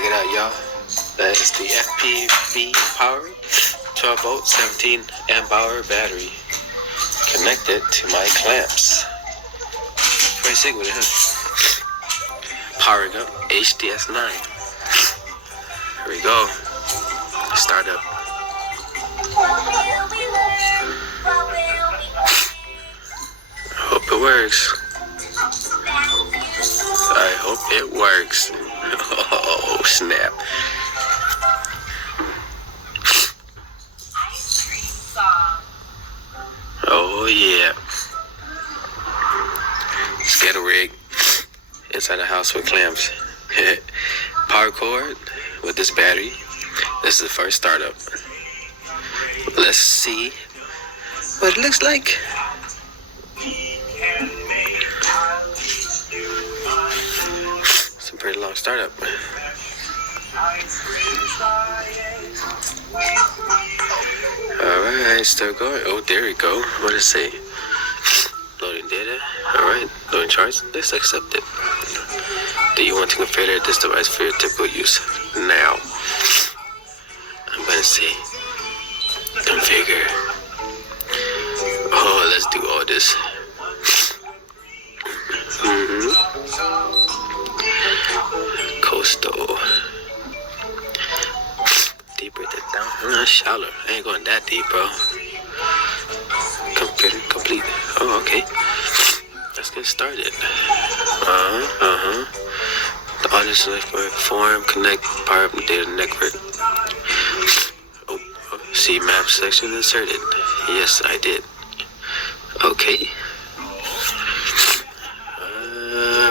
Check it out, y'all. That is the FPV-POWER 12 volt 17 amp hour battery connected to my clamps. Pretty sick with it, huh? Powering up HDS 9. Here we go. Start up. Hope it works. I hope it works. Oh, snap. Oh, yeah. Let's get a rig inside the house with clamps. Power cord with this battery. This is the first startup. Let's see what it looks like. It's a pretty long startup. Alright, still going. Oh, there we go. What does it say? Loading data. Alright, loading charts. Let's accept it. Do you want to configure this device for your typical use? Now. I'm gonna say configure. Oh, let's do all this. Coastal. Deeper than down. Shallow. I ain't going that deep, bro. Configure complete. Oh, okay. Let's get started. The audio select form, connect, power up data network. Oh, see map section inserted. Yes, I did. Okay.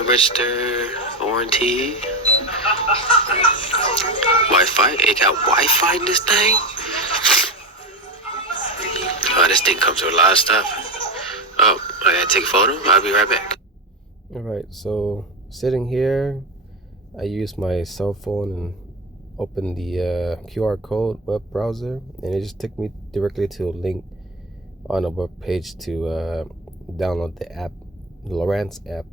Register warranty. Wi-Fi. It got Wi-Fi in this thing. Oh, this thing comes with a lot of stuff. Oh, I gotta take a photo. I'll be right back. Alright, so sitting here, I use my cell phone and open the QR code web browser, and it just took me directly to a link on a web page to download the app, the Lowrance app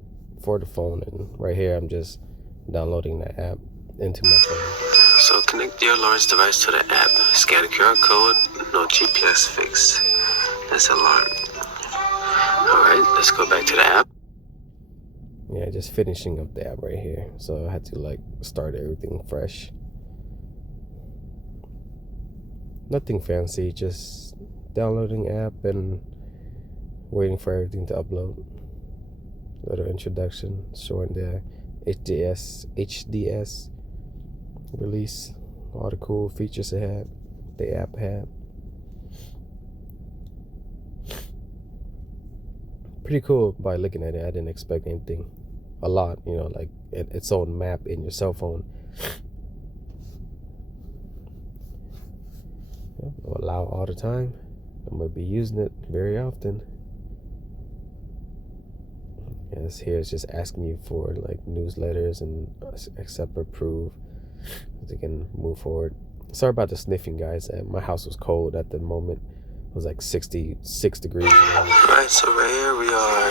for the phone. And right here I'm just downloading the app into my phone. So connect your Lowrance device to the app. Scan the QR code. No GPS fix. That's alarm. Alright, let's go back to the app. Yeah, just finishing up the app right here. So I had to like start everything fresh. Nothing fancy, just downloading app and waiting for everything to upload. Little introduction showing the HDS release, all the cool features it had, the app had. Pretty cool by looking at it. I didn't expect anything a lot, you know, like its own map in your cell phone. Yeah, allow all the time. I'm gonna be using it very often. And this here is just asking you for like newsletters and accept or approve, so you can move forward. Sorry about the sniffing, guys. My house was cold at the moment. It was like 66 degrees. Alright, so right here we are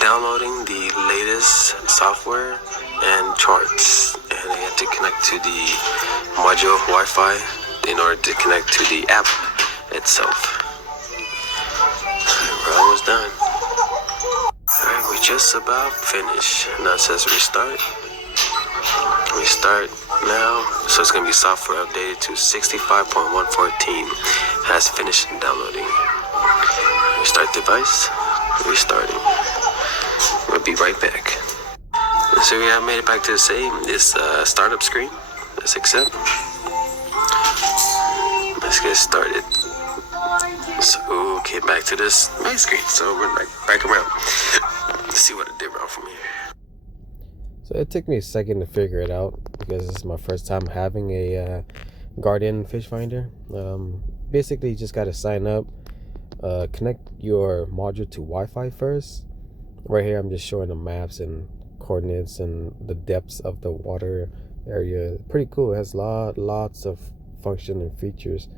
downloading the latest software and charts, and I have to connect to the module Wi-Fi in order to connect to the app itself. We're almost done. Alright, we're just about finished. Now it says restart. Restart now. So it's going to be software updated to 65.114. Has finished downloading. Restart device. Restarting. We'll be right back. So we have made it back to the same. This startup screen. Let's accept. Let's get started. So okay, back to this main screen. So we're like back around. Let's see what it did wrong for me. So it took me a second to figure it out because this is my first time having a Guardian fish finder. Basically, you just got to sign up, connect your module to Wi-Fi first. Right here, I'm just showing the maps and coordinates and the depths of the water area. Pretty cool. It has lots of function and features.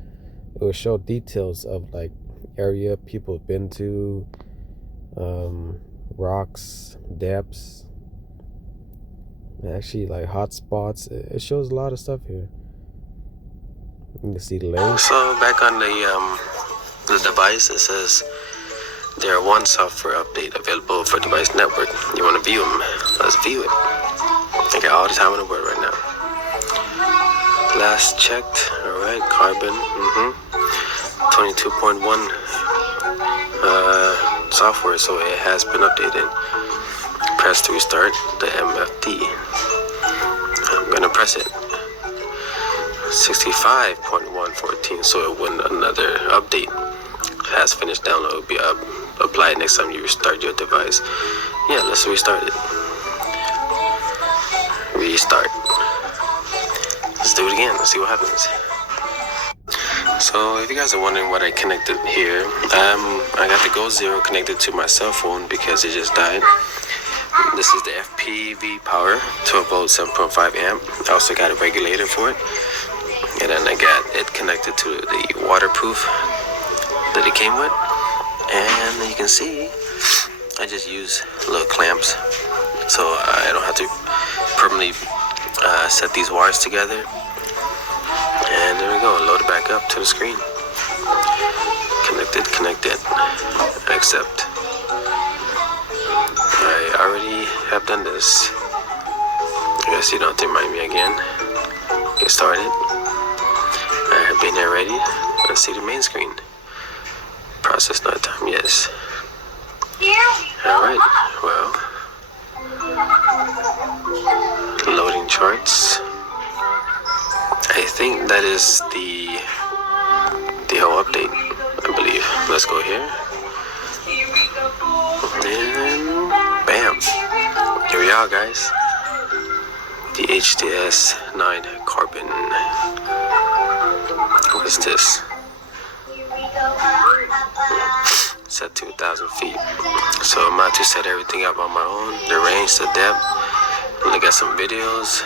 It will show details of like area people have been to, rocks, depths, And actually, like hotspots, it shows a lot of stuff here. You can see the layers. So back on the device, it says there are one software update available for device network. You want to view them? Let's view it. I got all the time in the world right now. Last checked. All right, carbon. 22.1 software, so it has been updated. Press to restart the MFD. I'm gonna press it. 65.114, so when another update has finished download, will be applied next time you restart your device. Yeah, let's restart it. Restart. Let's do it again. Let's see what happens. So if you guys are wondering what I connected here, I got the Go Zero connected to my cell phone because it just died. This is the FPV-POWER 12 volt 7.5 amp. I also got a regulator for it. And then I got it connected to the waterproof that it came with. And you can see I just use little clamps, so I don't have to permanently set these wires together. And there we go, load it back up to the screen. Connected, accept. I already have done this. I guess you don't have to remind me again. Get started. I have been there ready. Let's see the main screen. Process not time, yes. Alright, well. Loading charts. I think that is the whole update, I believe. Let's go here. And bam. Here we are, guys. The HDS 9 carbon. What is this? Set to 1,000 feet. So I'm about to set everything up on my own. The range, the depth. Look at some videos.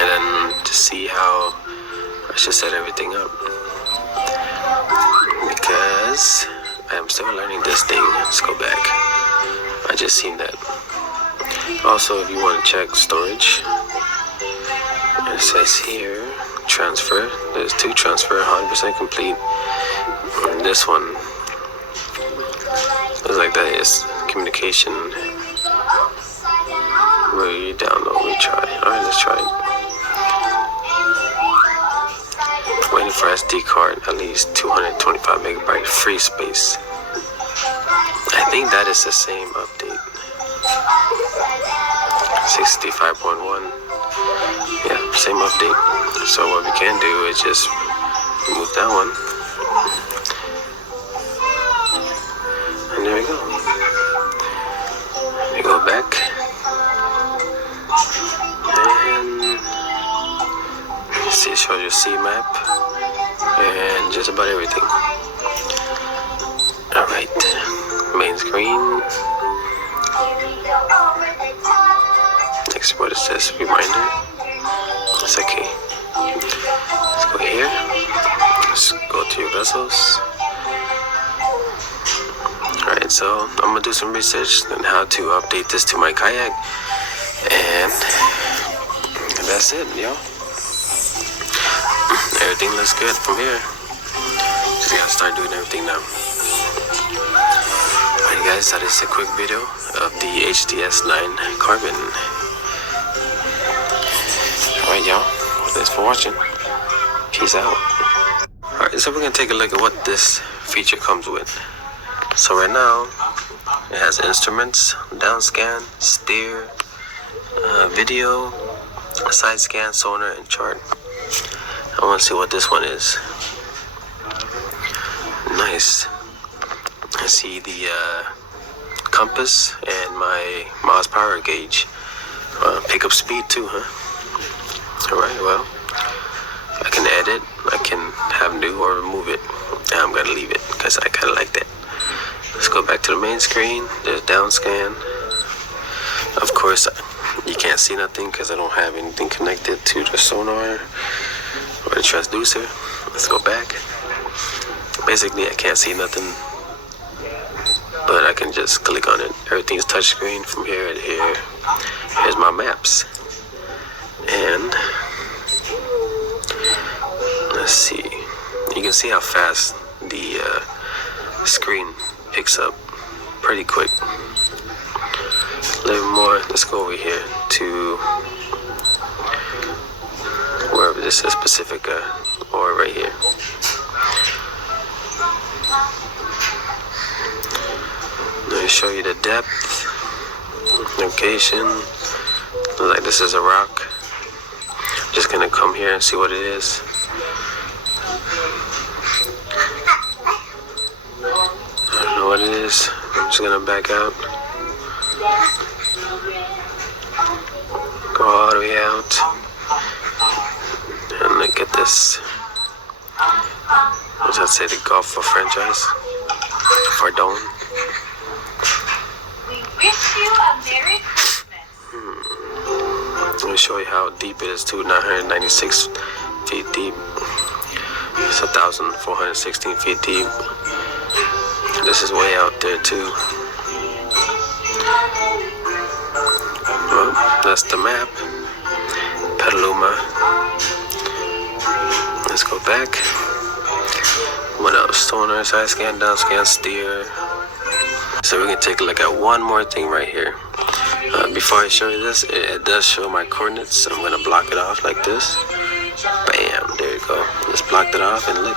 And then to see how I should set everything up. Because I am still learning this thing. Let's go back. I just seen that. Also, if you want to check storage, it says here, transfer. There's 2 transfer, 100% complete. And this one looks like that is communication. Where you download, we try. Alright, let's try it. Waiting for SD card, at least 225 megabyte free space. I think that is the same update. 65.1. Yeah, same update. So what we can do is just remove that one. And there we go. We go back. And see, it shows your C map. And just about everything. Alright. Main screen. Next, what it says, reminder. It's okay. Let's go here. Let's go to your vessels. Alright, so I'm gonna do some research on how to update this to my kayak. And that's it, yo. Everything looks good from here. Just gotta start doing everything now. Alright guys, that is a quick video of the HDS 9 carbon. Alright y'all, thanks for watching. Peace out. Alright, so we're gonna take a look at what this feature comes with. So right now, it has instruments, down scan, steer, video, side scan, sonar, and chart. I want to see what this one is. Nice. I see the compass and my miles per hour gauge. Pick up speed too, huh? Alright, well, I can edit, I can have new or remove it. And I'm gonna leave it because I kinda like that. Let's go back to the main screen. There's down scan. Of course, you can't see nothing because I don't have anything connected to the sonar or the transducer. Let's go back. Basically, I can't see nothing but I can just click on it. Everything's touchscreen from here to here. Here's my maps. And let's see. You can see how fast the screen picks up pretty quick. A little more. Let's go over here to wherever this is, Pacifica, or right here. Let me show you the depth, location. Looks like this is a rock. Just gonna come here and see what it is. I don't know what it is. I'm just gonna back out. Go all the way out. And look at this. What does that say? The Golf franchise? For Dawn. We wish you a Merry Christmas. Let me show you how deep it is too. 996 feet deep. It's 1,416 feet deep. This is way out there too. Well, that's the map. Petaluma. Let's go back. What else? Stoner, side scan, down scan, steer. So we can take a look at one more thing right here. Before I show you this, it does show my coordinates. I'm gonna block it off like this. Bam, there you go. Just blocked it off, and look,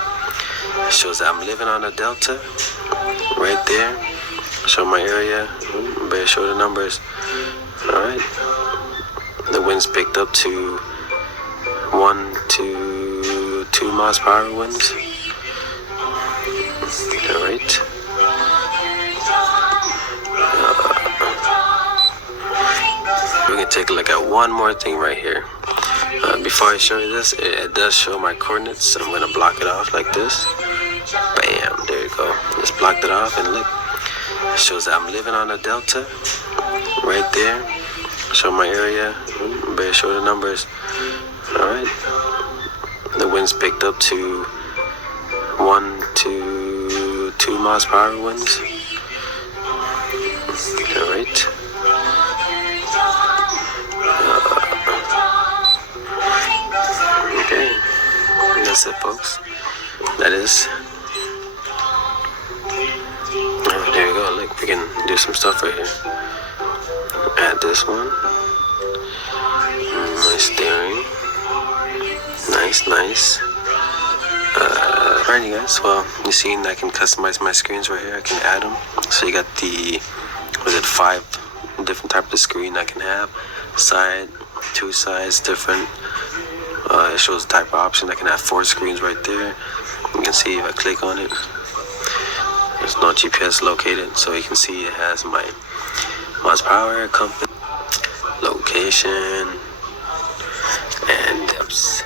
it shows that I'm living on a delta right there. Show my area. Better show the numbers. All right. The wind's picked up to 1 to 2 miles per hour winds. All right. We can take a look at one more thing right here. Before I show you this, it does show my coordinates. I'm gonna block it off like this. Bam, there you go. Just blocked it off, and look, it shows that I'm living on a delta right there. Show my area. Better show the numbers. All right. The wind's picked up to 1 to 2 miles per hour winds. All right. Okay, that's it, folks. That is. There you go. Look, we can do some stuff right here. Add this one. My steering. Nice. Alright, you guys. Well, you see, I can customize my screens right here. I can add them. So you got the, 5 different types of screen I can have. Side, 2 sides, different. It shows the type of option. I can have 4 screens right there. You can see if I click on it, there's no GPS located, so you can see it has my miles per hour, compass, location, and depths.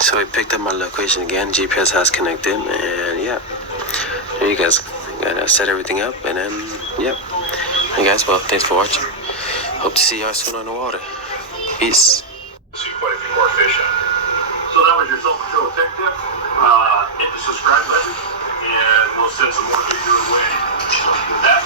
So I picked up my location again. GPS has connected, and yeah, there you guys. Gotta set everything up, and then yep. Hey guys, well, thanks for watching. Hope to see y'all soon on the water. Peace. See quite a few more fish. So that was your self-control tech tip. Hit the subscribe button, and we'll send some more videos your way. With that,